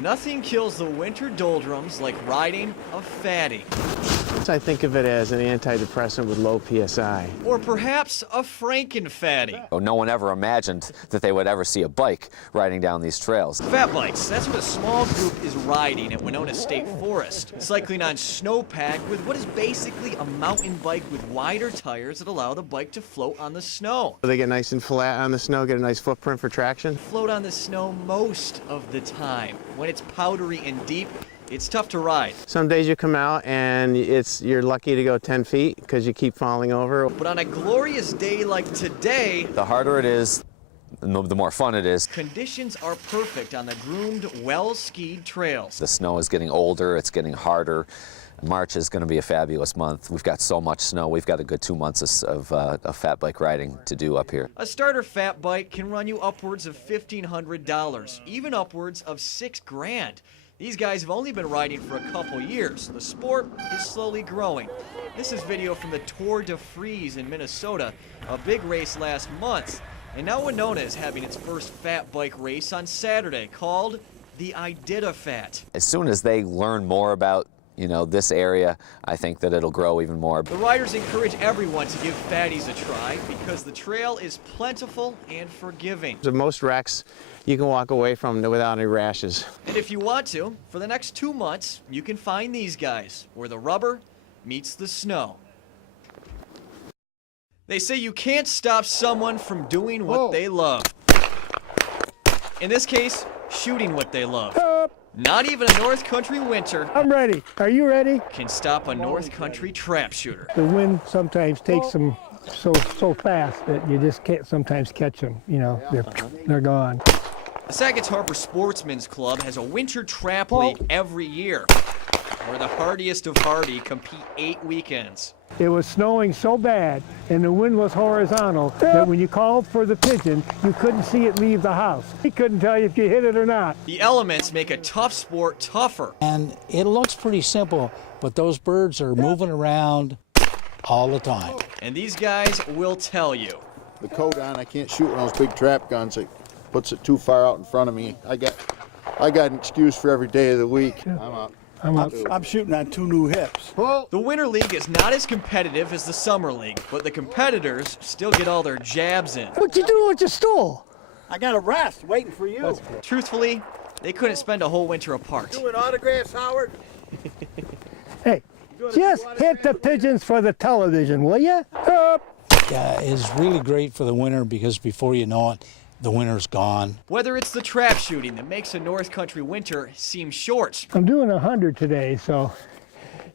Nothing kills the winter doldrums like riding a fatty. I think of it as an antidepressant with low PSI. Or perhaps a Franken-fatty. Oh, no one ever imagined that they would ever see a bike riding down these trails. Fatbikes, that's what a small group is riding at Winona State Forest. Cycling on snowpack with what is basically a mountain bike with wider tires that allow the bike to float on the snow. They get nice and flat on the snow, get a nice footprint for traction. Float on the snow most of the time. When it's powdery and deep, it's tough to ride. Some days you come out and you're lucky to go 10 feet because you keep falling over. But on a glorious day like today, The harder it is, the more fun it is. conditions are perfect on the groomed, well-skied trails. The snow is getting older, it's getting harder. March is going to be a fabulous month. We've got so much snow. We've got a good 2 months of fat bike riding to do up here. A starter fat bike can run you upwards of $1,500, even upwards of $6,000. These guys have only been riding for a couple years. The sport is slowly growing. This is video from the Tour de Frise in Minnesota, a big race last month. And now Winona is having its first fat bike race on Saturday called the Fat. As soon as they learn more about this area, I think that it'll grow even more. The riders encourage everyone to give fatties a try because the trail is plentiful and forgiving. So most wrecks you can walk away from without any rashes. And if you want to, for the next 2 months, you can find these guys where the rubber meets the snow. They say you can't stop someone from doing what they love. In this case, shooting what they love. Not even a North Country winter I'm ready. Are you ready? can stop a North Country trap shooter. The wind sometimes takes them so fast that you just can't sometimes catch them. They're gone. The Sackets Harbor Sportsman's Club has a winter trap league every year, where the hardiest of hardy compete 8 weekends. It was snowing so bad and the wind was horizontal that when you called for the pigeon, you couldn't see it leave the house. He couldn't tell you if you hit it or not. The elements make a tough sport tougher. And it looks pretty simple, but those birds are moving around all the time. And these guys will tell you. The coat on, I can't shoot one of those big trap guns that puts it too far out in front of me. I got an excuse for every day of the week. I'm shooting on 2 new hips. The Winter League is not as competitive as the Summer League, but the competitors still get all their jabs in. What you doing with your stool? I got a rest waiting for you. Truthfully, they couldn't spend a whole winter apart. Doing autographs, Howard? Hey, just hit the pigeons for the television, will you? It's really great for the winter because before you know it, the winter's gone. Whether it's the trap shooting that makes a North Country winter seem short, I'm doing 100 today, so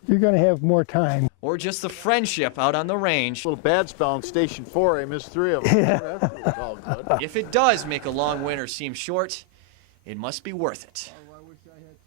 you're going to have more time. or just the friendship out on the range, A little bad spell in Station 4, I missed 3 of them. That's all good. if it does make a long winter seem short, it must be worth it. I wish I had